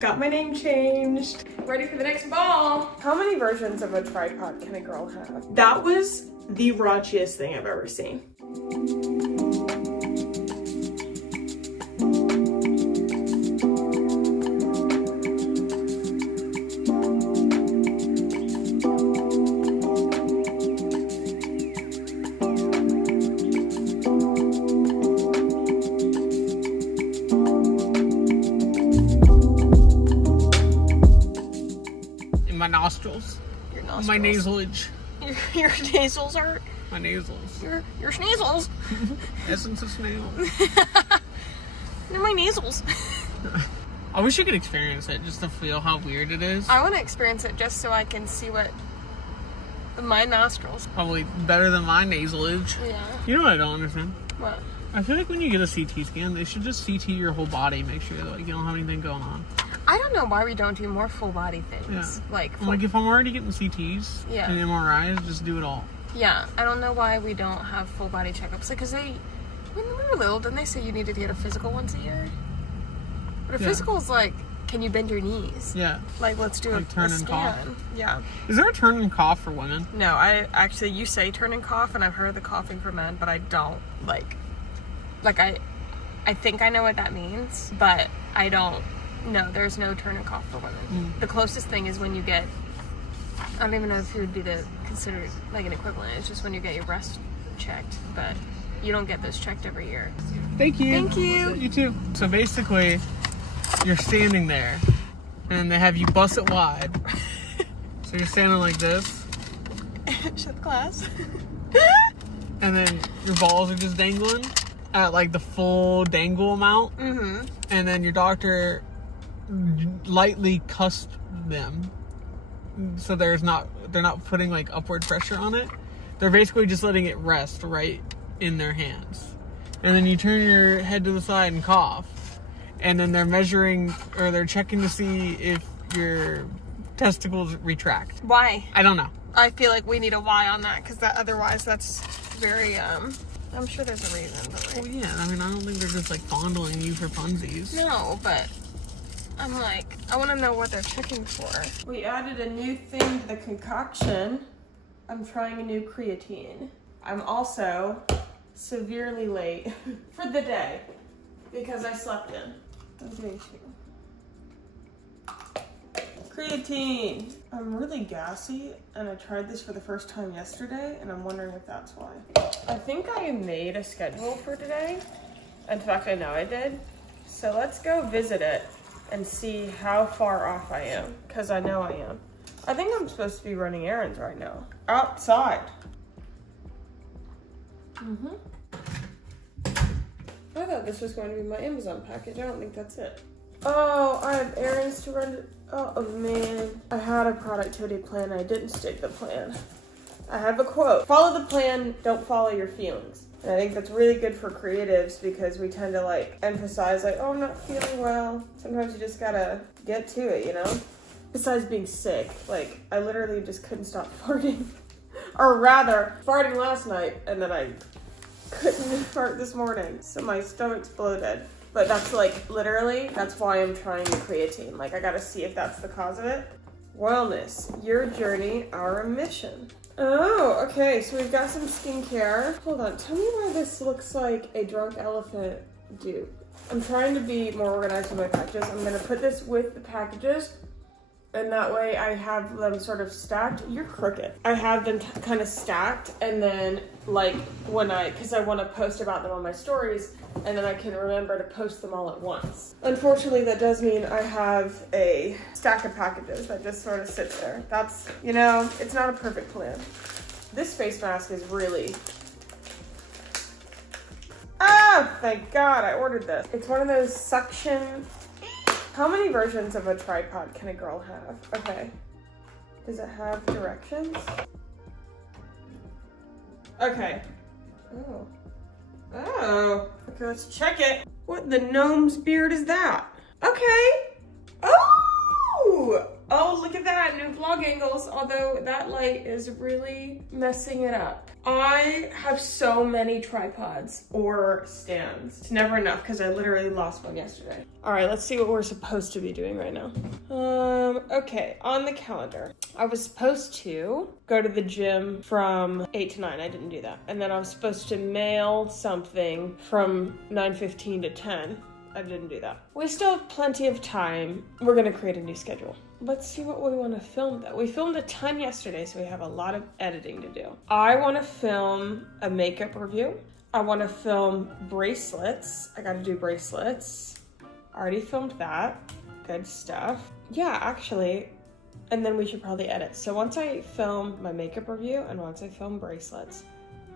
Got my name changed. Ready for the next ball. How many versions of a tripod can a girl have? That was the raunchiest thing I've ever seen. My nostrils. Your nostrils. My nasalage. Your nasals are... My nasals. Your schnazzles. Essence of snail. They're my nasals. I wish you could experience it just to feel how weird it is. I want to experience it just so I can see what... My nostrils. Probably better than my nasalage. Yeah. You know what I don't understand? What? I feel like when you get a CT scan, they should just CT your whole body, make sure that like, you don't have anything going on. I don't know why we don't do more full body things. Yeah. Like if I'm already getting CTs Yeah. and MRIs, just do it all. Yeah, I don't know why we don't have full body checkups. Like, cause when we were little, didn't they say you needed to get a physical once a year? But a physical is like, can you bend your knees? Yeah. Like, let's do like a turn and scan. cough. Yeah. Is there a turn and cough for women? No, you say turn and cough, and I've heard the coughing for men, but I don't like I think I know what that means, but I don't. No, there's no turn and cough for women. The closest thing is when you get, I don't even know if it would be considered like an equivalent. It's just when you get your breast checked, but you don't get those checked every year. Thank you. Thank you. You too. So basically, you're standing there, and they have you bust it wide. So you're standing like this. Shut the class. And then your balls are just dangling at like the full dangle amount. Mm-hmm. And then your doctor lightly cusped them, so they're not putting like upward pressure on it. They're basically just letting it rest right in their hands. And then you turn your head to the side and cough, and then they're measuring or they're checking to see if your testicles retract. Why? I don't know. I feel like we need a why on that, because otherwise that's very I'm sure there's a reason. But Well, yeah. I mean, I don't think they're just like fondling you for funsies. No, but I'm like, I want to know what they're checking for. We added a new thing to the concoction. I'm trying a new creatine. I'm also severely late for the day because I slept in. I'm doing two. Creatine. I'm really gassy, and I tried this for the first time yesterday, and I'm wondering if that's why. I think I made a schedule for today. In fact, I know I did. So let's go visit it and see how far off I am, because I know I am. I think I'm supposed to be running errands right now. Outside. I thought this was going to be my Amazon package. I don't think that's it. Oh, I have errands to run. Oh man. I had a productivity plan. I didn't stick the plan. I have a quote. Follow the plan, don't follow your feelings. And I think that's really good for creatives because we tend to like emphasize like, oh, I'm not feeling well. Sometimes you just gotta get to it, you know? Besides being sick, like I literally just couldn't stop farting. Or rather, farting last night and then I couldn't fart this morning. So my stomach's bloated. But that's like, literally, that's why I'm trying the creatine. Like I gotta see if that's the cause of it. Wellness, your journey, our mission. Oh, okay, so we've got some skincare. Hold on, tell me why this looks like a drunk elephant dupe. I'm trying to be more organized with my packages. I'm gonna put this with the packages, and that way I have them sort of stacked. You're crooked. I have them kind of stacked, and then like because I want to post about them on my stories, and then I can remember to post them all at once. Unfortunately, that does mean I have a stack of packages that just sort of sits there. That's, you know, it's not a perfect plan. This face mask is really... Ah, thank God I ordered this. It's one of those suction... How many versions of a tripod can a girl have? Okay. Does it have directions? Okay. Oh. Oh. Okay, let's check it. What the gnome's beard is that? Okay. Oh! Oh, look at that. New vlog angles. Although that light is really messing it up. I have so many tripods or stands. It's never enough because I literally lost one yesterday. All right, let's see what we're supposed to be doing right now. Okay, on the calendar. I was supposed to go to the gym from 8 to 9. I didn't do that. And then I was supposed to mail something from 9:15 to 10. I didn't do that. We still have plenty of time. We're gonna create a new schedule. Let's see what we want to film though. We filmed a ton yesterday, so we have a lot of editing to do. I want to film a makeup review. I want to film bracelets. I gotta do bracelets. Already filmed that. Good stuff. Yeah, actually, and then we should probably edit. So once I film my makeup review and once I film bracelets,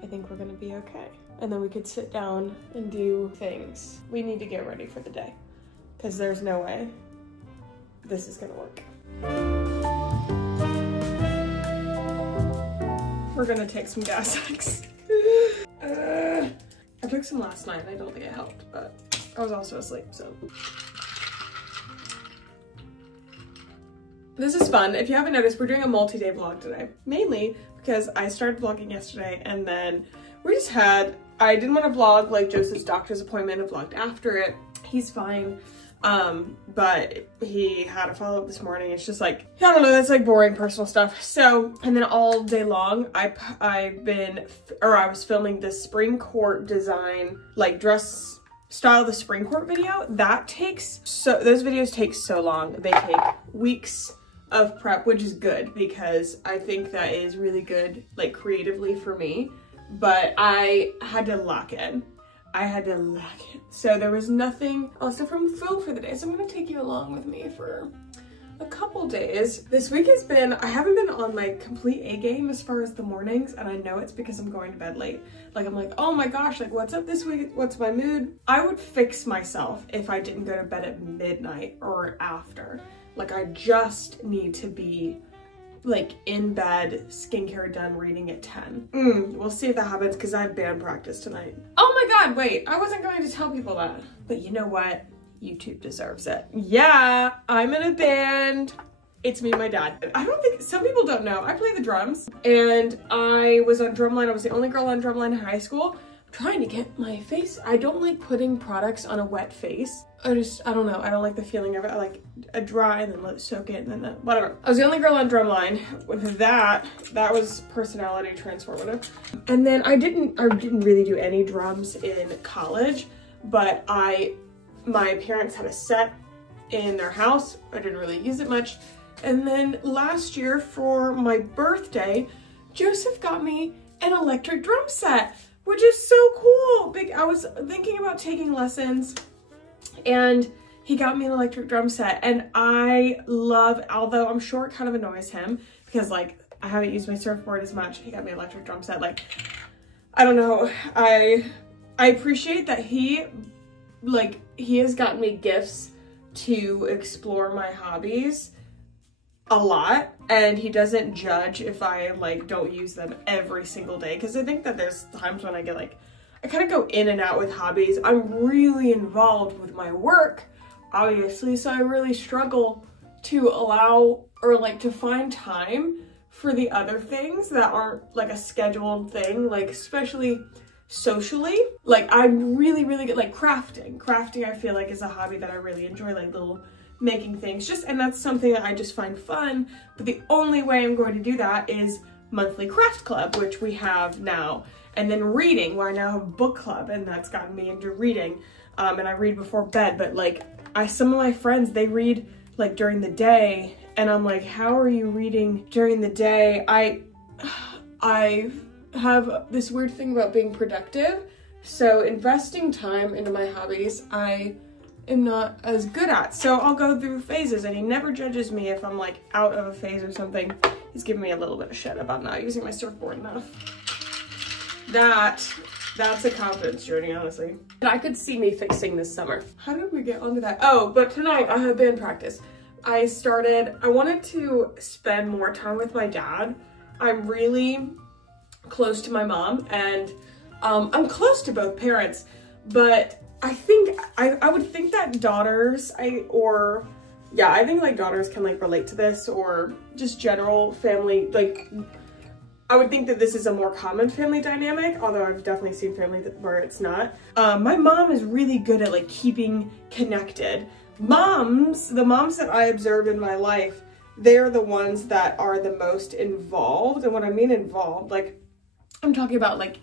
I think we're gonna be okay. And then we could sit down and do things. We need to get ready for the day because there's no way this is gonna work. We're gonna take some gas X. I took some last night. I don't think it helped, but I was also asleep, so. This is fun. If you haven't noticed, we're doing a multi-day vlog today. Mainly because I started vlogging yesterday and then I didn't want to vlog like Joseph's doctor's appointment. I vlogged after it. He's fine. But he had a follow-up this morning. It's just like, I don't know, that's like boring personal stuff. So, and then all day long, I was filming this spring court design, like dress style the spring court video. Those videos take so long. They take weeks of prep, which is good because I think that is really good, like creatively for me, but I had to lock in. So there was nothing else to film for the day. So I'm gonna take you along with me for a couple days. This week I haven't been on my complete A game as far as the mornings, and I know it's because I'm going to bed late. Like I'm like, oh my gosh, like what's up this week? What's my mood? I would fix myself if I didn't go to bed at midnight or after. Like I just need to be like in bed, skincare done, reading at 10. We'll see if that happens because I have band practice tonight. Oh my God, wait, I wasn't going to tell people that. But you know what? YouTube deserves it. Yeah, I'm in a band. It's me and my dad. Some people don't know, I play the drums and I was on drumline. I was the only girl on drumline in high school. Trying to get my face. I don't like putting products on a wet face. I don't know. I don't like the feeling of it. I like a dry and then let it soak in and then whatever. I was the only girl on drumline. With that was personality transformative. And then I didn't really do any drums in college, but my parents had a set in their house. I didn't really use it much. And then last year for my birthday, Joseph got me an electric drum set, which is so cool. I was thinking about taking lessons and he got me an electric drum set, and I love, although I'm sure it kind of annoys him because like I haven't used my surfboard as much, he got me an electric drum set. Like, I don't know, I appreciate that he has gotten me gifts to explore my hobbies a lot, and he doesn't judge if I like don't use them every single day, because I think that there's times when I get like, I kind of go in and out with hobbies. I'm really involved with my work, obviously, so I really struggle to allow or like to find time for the other things that aren't like a scheduled thing, like especially socially. Like I'm really good, like crafting I feel like is a hobby that I really enjoy, like little making things, and that's something that I just find fun. But the only way I'm going to do that is monthly craft club, which we have now, and then reading, where I now have book club, and that's gotten me into reading. And I read before bed, but like some of my friends, they read like during the day, and I'm like, how are you reading during the day? I have this weird thing about being productive, so investing time into my hobbies I am not as good at. So I'll go through phases, and he never judges me if I'm like out of a phase or something. He's giving me a little bit of shit about not using my surfboard enough. That's a confidence journey, honestly. And I could see me fixing this summer. How did we get onto that? Oh, but tonight I have band practice. I wanted to spend more time with my dad. I'm really close to my mom, and I'm close to both parents, but I think I would think that daughters, I think like daughters can like relate to this, or just general family, like I would think that this is a more common family dynamic, although I've definitely seen family where it's not. My mom is really good at like keeping connected. The moms that I observe in my life, they're the ones that are the most involved. And when I mean involved, like I'm talking about like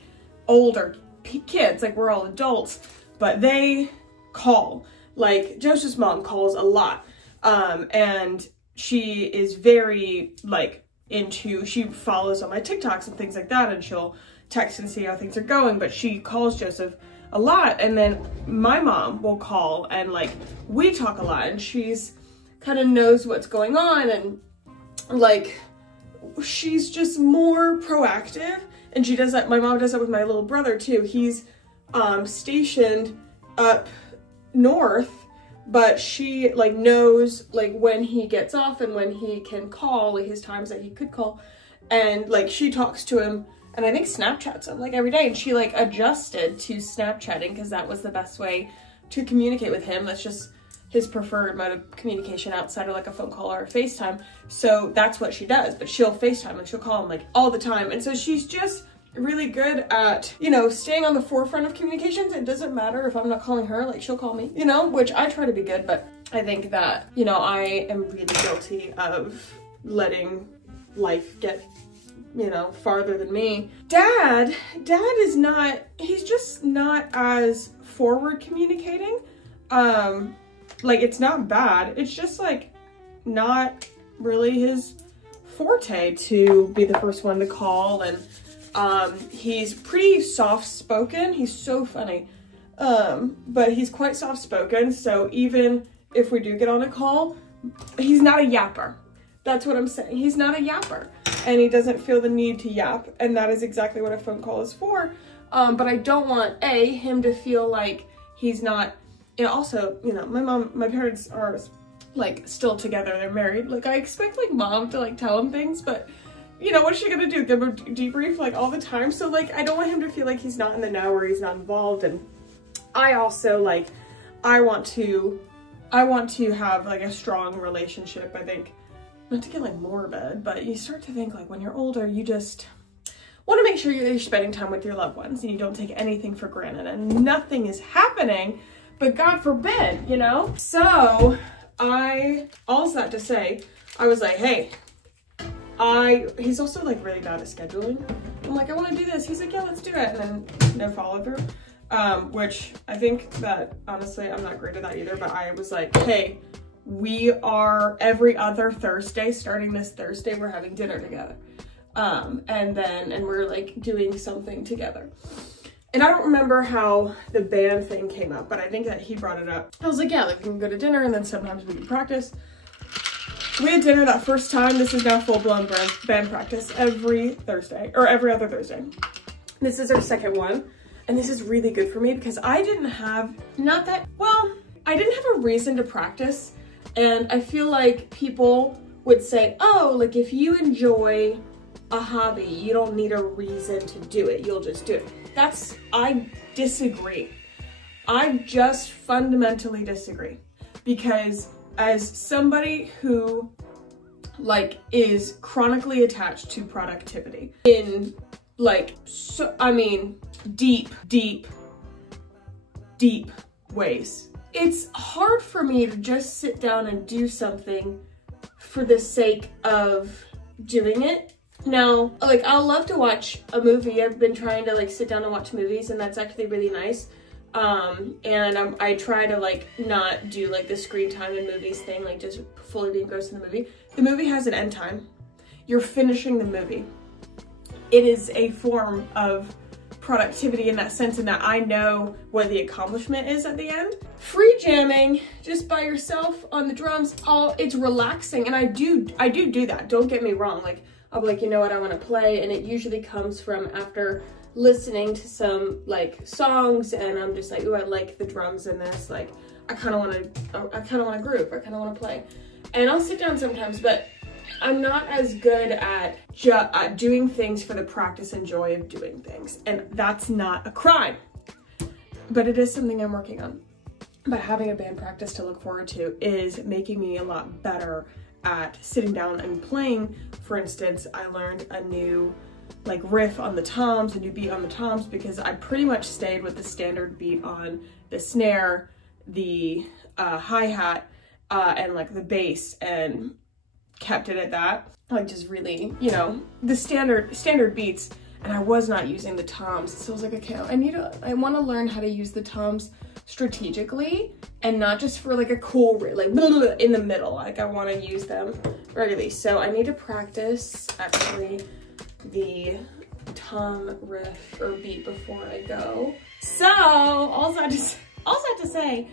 older kids, like we're all adults, but they call. Like Joseph's mom calls a lot. And she is very like she follows on my TikToks and things like that, and she'll text and see how things are going, but she calls Joseph a lot. And then my mom will call and like we talk a lot, and she's kind of knows what's going on, and like she's just more proactive. And she does that, my mom does that with my little brother too. He's stationed up north, but she like knows like when he gets off and when he can call, like his times that he could call. And like she talks to him, and I think Snapchats him like every day, and she like adjusted to Snapchatting because that was the best way to communicate with him. That's just his preferred mode of communication outside of like a phone call or a FaceTime. So that's what she does, but she'll FaceTime and she'll call him like all the time. And so she's just really good at, you know, staying on the forefront of communications. It doesn't matter if I'm not calling her, like she'll call me, you know, which I try to be good, but I think that, you know, I am really guilty of letting life get, you know, farther than me. Dad is not, he's just not as forward communicating. Like it's not bad. It's just like not really his forte to be the first one to call. And he's pretty soft-spoken. He's so funny. But he's quite soft-spoken. So even if we do get on a call, he's not a yapper. That's what I'm saying. He's not a yapper, and he doesn't feel the need to yap. And that is exactly what a phone call is for. But I don't want him to feel like he's not. And also, you know, my parents are like still together. They're married. Like I expect like mom to like tell him things, but you know, what's she gonna do? Give him a debrief like all the time? So like, I don't want him to feel like he's not in the know or he's not involved. And I also like, I want to have like a strong relationship. I think, not to get like morbid, but you start to think like when you're older, you just want to make sure you're spending time with your loved ones and you don't take anything for granted, and nothing is happening, but God forbid, you know? So all that to say, I was like, hey, he's also like really bad at scheduling. I'm like, I want to do this. He's like, yeah, let's do it. And then no follow through, which I think that honestly, I'm not great at that either, but I was like, hey, we are every other Thursday, starting this Thursday, we're having dinner together. And we're like doing something together. And I don't remember how the band thing came up, but I think that he brought it up. I was like, yeah, like we can go to dinner and then sometimes we can practice. We had dinner that first time. This is now full-blown band practice every Thursday, or every other Thursday. This is our second one. And this is really good for me because I didn't have, I didn't have a reason to practice. And I feel like people would say, oh, like if you enjoy a hobby, you don't need a reason to do it. You'll just do it. I disagree. I just fundamentally disagree, because as somebody who like is chronically attached to productivity in like, deep ways, it's hard for me to just sit down and do something for the sake of doing it. Now, like, I'll love to watch a movie. I've been trying to like sit down and watch movies, and that's actually really nice. I try to like not do like the screen time in movies thing, like just fully be engrossed in the movie. The movie has an end time. You're finishing the movie. It is a form of productivity in that sense, in that I know what the accomplishment is at the end. Free jamming just by yourself on the drums, it's relaxing, and I do that. Don't get me wrong. Like, I'll be like, you know what, I want to play, and it usually comes from after listening to some like songs, and I'm just like, ooh, I like the drums in this. Like, I kind of want to groove. I kind of want to play, and I'll sit down sometimes, but I'm not as good at doing things for the practice and joy of doing things, and that's not a crime, but it is something I'm working on. But having a band practice to look forward to is making me a lot better at sitting down and playing. For instance, I learned a new like riff on the toms, a new beat on the toms, because I pretty much stayed with the standard beat on the snare, the hi-hat, and like the bass, and kept it at that. Like just really, you know, the standard beats, and I was not using the toms. So I was like, okay, I want to learn how to use the toms strategically and not just for like a cool like blah, blah, blah, in the middle. Like I want to use them regularly. So I need to practice actually the tom riff or beat before I go. So also I have to say,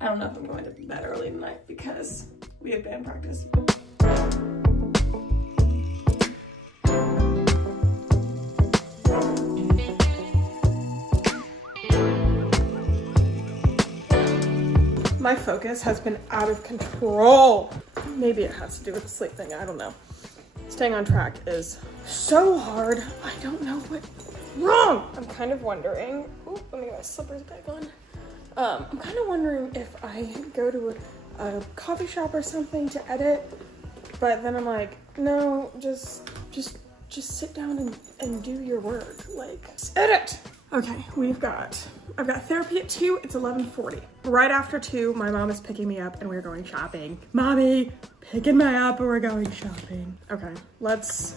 I don't know if I'm going to bed early tonight because we have band practice. My focus has been out of control. Maybe it has to do with the sleep thing, I don't know. Staying on track is so hard. I don't know what's wrong. I'm kind of wondering, ooh, let me get my slippers back on. I'm kind of wondering if I go to a coffee shop or something to edit, but then I'm like, no, just sit down and do your work, like edit. Okay, I've got therapy at 2, it's 11:40. Right after 2, my mom is picking me up and we're going shopping. Mommy, picking me up and we're going shopping. Okay, let's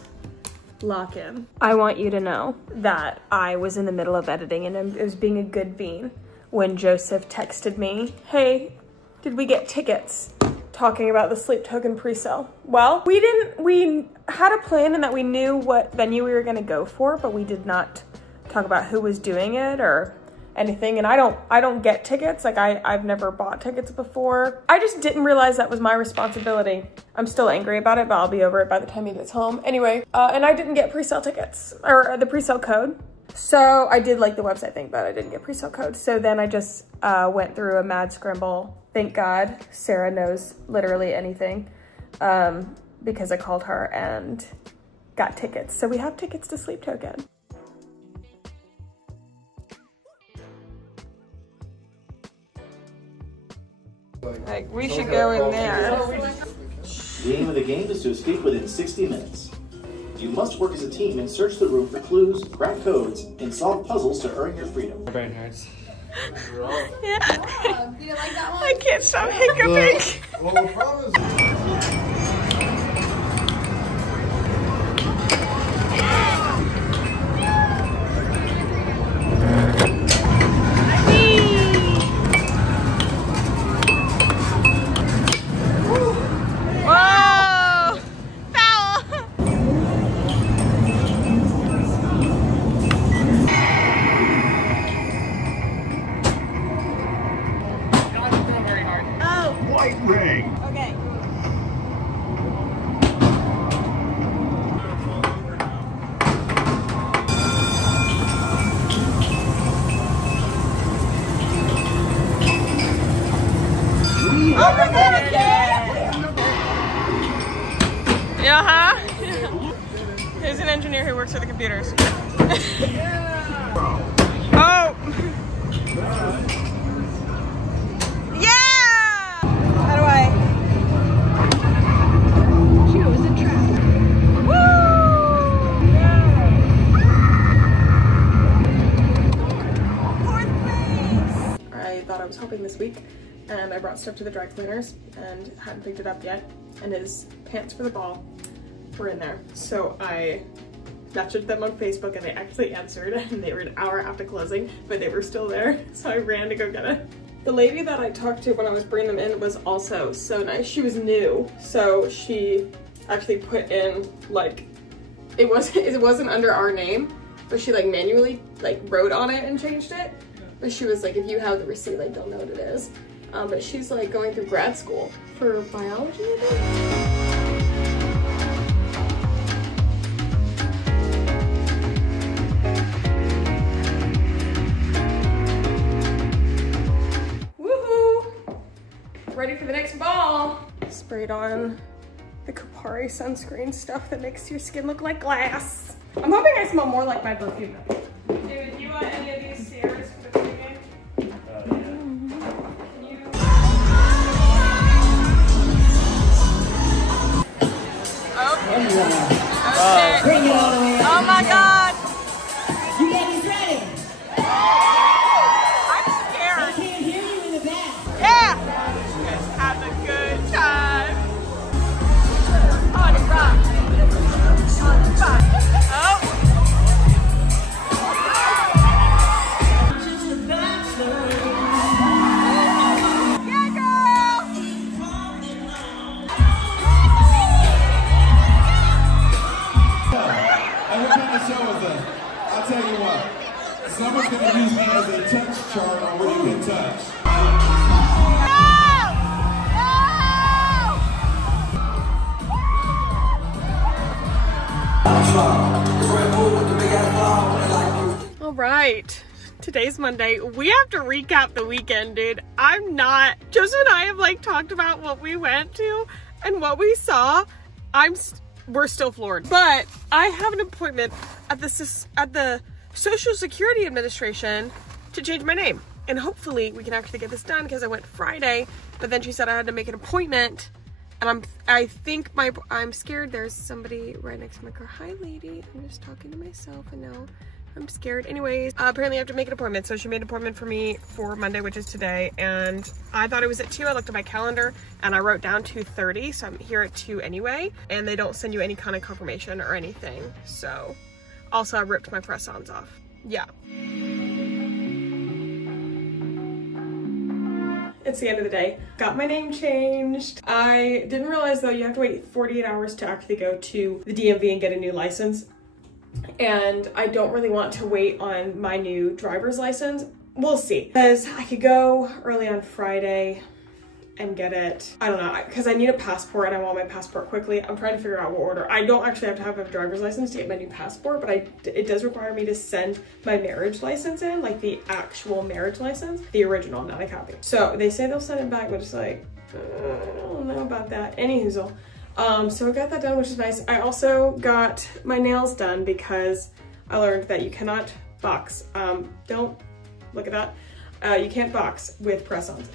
lock in. I want you to know that I was in the middle of editing and it was being a good bean when Joseph texted me, hey, did we get tickets? Talking about the Sleep Token pre-sale. Well, we had a plan and that we knew what venue we were gonna go for, but we did not talk about who was doing it or anything. And I don't get tickets. Like I've never bought tickets before. I just didn't realize that was my responsibility. I'm still angry about it, but I'll be over it by the time he gets home. Anyway, and I didn't get pre-sale tickets or the pre-sale code. So I did like the website thing, but I didn't get pre-sale code. So then I just went through a mad scramble. Thank God Sarah knows literally anything because I called her and got tickets. So we have tickets to Sleep Token. Like, we should go in there. The aim of the game is to escape within 60 minutes. You must work as a team and search the room for clues, crack codes, and solve puzzles to earn your freedom. My brain hurts. Yeah. You didn't like that one? I can't stop hiccuping. Well, the problem is... There's an engineer who works with the computers. Oh! Yeah! How do I? Choose a track. Woo! Fourth place! I thought I was helping this week, and I brought stuff to the dry cleaners and hadn't picked it up yet. And his pants for the ball were in there. So I messaged them on Facebook and they actually answered, and they were an hour after closing, but they were still there. So I ran to go get it. The lady that I talked to when I was bringing them in was also so nice. She was new. So she actually put in like, it wasn't under our name, but she like manually like wrote on it and changed it. But she was like, if you have the receipt, like they'll know what it is. But she's like going through grad school for biology, I think. Ready for the next ball. Sprayed on the Kapari sunscreen stuff that makes your skin look like glass. I'm hoping I smell more like my perfume. Dude, do you want any of these Sierras for the pregame? Oh. Okay. Oh my God. tell you what. Someone's gonna use me as a touch chart on where you can touch. All right, today's Monday. We have to recap the weekend, dude. Joseph and I have like talked about what we went to and what we saw. We're still floored. But I have an appointment at the Social Security Administration to change my name. And hopefully we can actually get this done because I went Friday, but then she said I had to make an appointment. And I'm scared there's somebody right next to my car. Hi, lady. I'm just talking to myself and now I'm scared. Anyways, apparently I have to make an appointment. So she made an appointment for me for Monday, which is today. And I thought it was at 2. I looked at my calendar and I wrote down 2:30. So I'm here at 2 anyway. And they don't send you any kind of confirmation or anything. So also I ripped my press-ons off. Yeah. It's the end of the day. Got my name changed. I didn't realize though you have to wait 48 hours to actually go to the DMV and get a new license. And I don't really want to wait on my new driver's license. We'll see. Because I could go early on Friday and get it. I don't know, because I need a passport and I want my passport quickly. I'm trying to figure out what order. I don't actually have to have a driver's license to get my new passport, but it does require me to send my marriage license in, like the actual marriage license, the original, not a copy. So they say they'll send it back, but it's like, I don't know about that. Anyhoozle. So I got that done, which is nice. I also got my nails done because I learned that you cannot box. Don't look at that. You can't box with press-ons.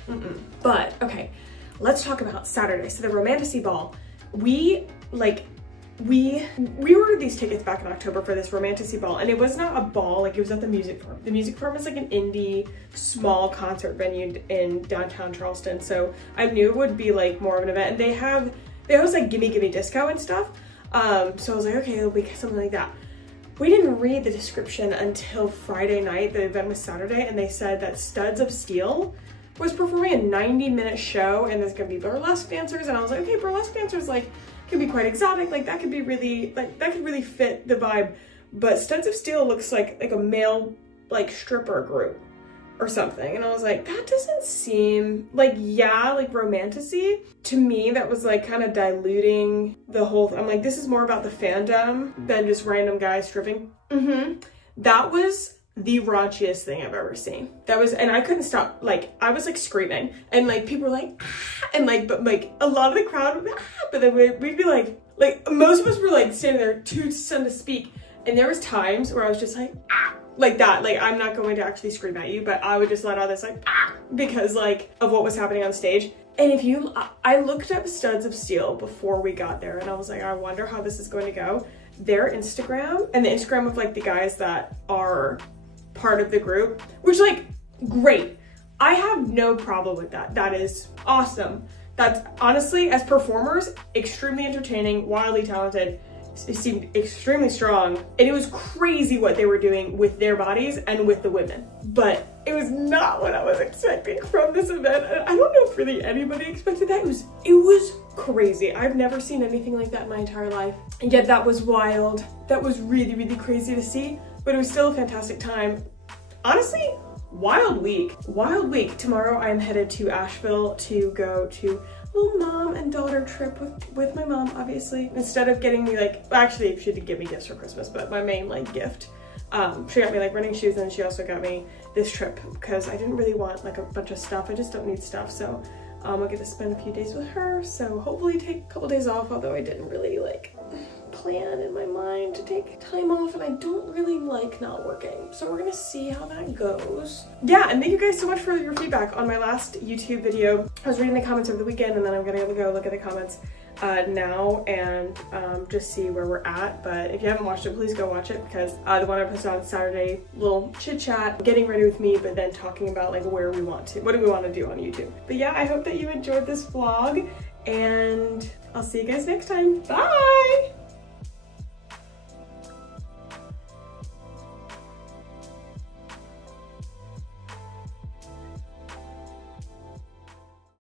But okay, let's talk about Saturday. So the romantasy ball, we ordered these tickets back in October for this romantasy ball, and it was not a ball, like it was at the Music Farm. The Music Farm is like an indie small concert venue in downtown Charleston. So I knew it would be like more of an event, and they host like gimme disco and stuff. So I was like, okay, it'll be something like that. We didn't read the description until Friday night. The event was Saturday, and they said that Studs of Steel was performing a 90-minute show, and there's gonna be burlesque dancers. And I was like, okay, burlesque dancers like could be quite exotic. Like that could be really that could really fit the vibe. But Studs of Steel looks like a male like stripper group or something. And I was like, that doesn't seem like, yeah, like romantasy. To me, that was like kind of diluting the whole I'm like, this is more about the fandom than just random guys stripping. That was the raunchiest thing I've ever seen. That was, and I couldn't stop, like, I was like screaming, and like people were like, ah, and like, but like a lot of the crowd would be, ah, but then we'd be like most of us were like standing there too stunned to speak. And there was times where I was just like, ah, like that. Like, I'm not going to actually scream at you, but I would just let out this like, ah, because like of what was happening on stage. And I looked up Studs of Steel before we got there, and I was like, I wonder how this is going to go. Their Instagram and the Instagram of like the guys that are part of the group, which like, great. I have no problem with that. That is awesome. That's honestly, as performers, extremely entertaining, wildly talented. It seemed extremely strong, and it was crazy what they were doing with their bodies and with the women. But it was not what I was expecting from this event. I don't know if really anybody expected that. It was crazy. I've never seen anything like that in my entire life. And yet that was wild. That was really, really crazy to see, but it was still a fantastic time. Honestly, wild week. Wild week. Tomorrow I'm headed to Asheville to go to a little mom and daughter trip with my mom, obviously. Instead of getting me like, actually she did give me gifts for Christmas, but my main like gift, she got me like running shoes, and she also got me this trip because I didn't really want like a bunch of stuff. I just don't need stuff. So I'll get to spend a few days with her. So hopefully take a couple days off, although I didn't really like plan in my mind to take time off, and I don't really like not working. So we're gonna see how that goes. Yeah, and thank you guys so much for your feedback on my last YouTube video. I was reading the comments over the weekend, and then I'm gonna go look at the comments now and just see where we're at. But if you haven't watched it, please go watch it, because the one I posted on Saturday, little chit chat, getting ready with me, but then talking about like what do we want to do on YouTube. But yeah, I hope that you enjoyed this vlog, and I'll see you guys next time. Bye!